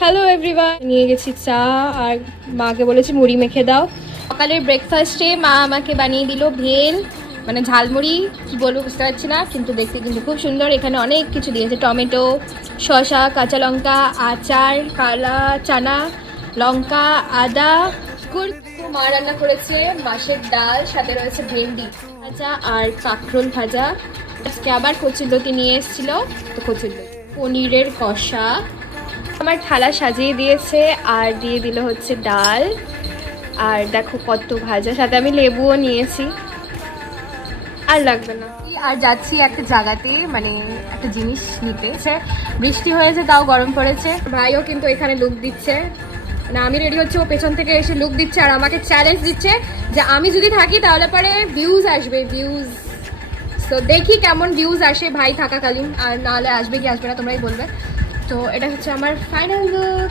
Hello everyone, নিয়ে গেছি চা আর মাকে বলেছি মুড়ি মেখে দাও। সকালের ব্রেকফাস্টে মা আমাকে বানিয়ে দিল ভেল, মানে ঝালমুড়ি, কি বলবো বুঝতে পারছি না, কিন্তু দেখতে কিন্তু খুব সুন্দর। এখানে অনেক কিছু দিয়েছে, টমেটো, শসা, কাঁচা লঙ্কা, আচার, কালা চানা, লঙ্কা, আদা, গুড়। মা রান্না করেছে মাছের ডাল, সাথে রয়েছে ভেন্ডি ভাজা আর কাঁকরোল ভাজা। আজকে আবার কচুরলতি নিয়ে এসেছিল, তো কচুরলতি, পনিরের কষা। আমার থালা সাজিয়ে দিয়েছে আর দিয়ে দিল হচ্ছে ডাল, আর দেখো কত ভাজা, সাথে আমি লেবুও নিয়েছি। আর লাগবে না। আর যাচ্ছি একটা জায়গাতে, মানে একটা জিনিস নিতে। বৃষ্টি হয়েছে তাও গরম পড়েছে। ভাইও কিন্তু এখানে লুক দিচ্ছে, না আমি রেডি হচ্ছে, ও পেছন থেকে এসে লুক দিচ্ছে আর আমাকে চ্যালেঞ্জ দিচ্ছে যে আমি যদি থাকি তাহলে পরে ভিউজ আসবে, ভিউজ। তো দেখি কেমন ভিউজ আসে ভাই থাকাকালীন, আর নাহলে আসবে কি আসবে না তোমরাই বলবে। তো এটা হচ্ছে আমার ফাইনাল লুক।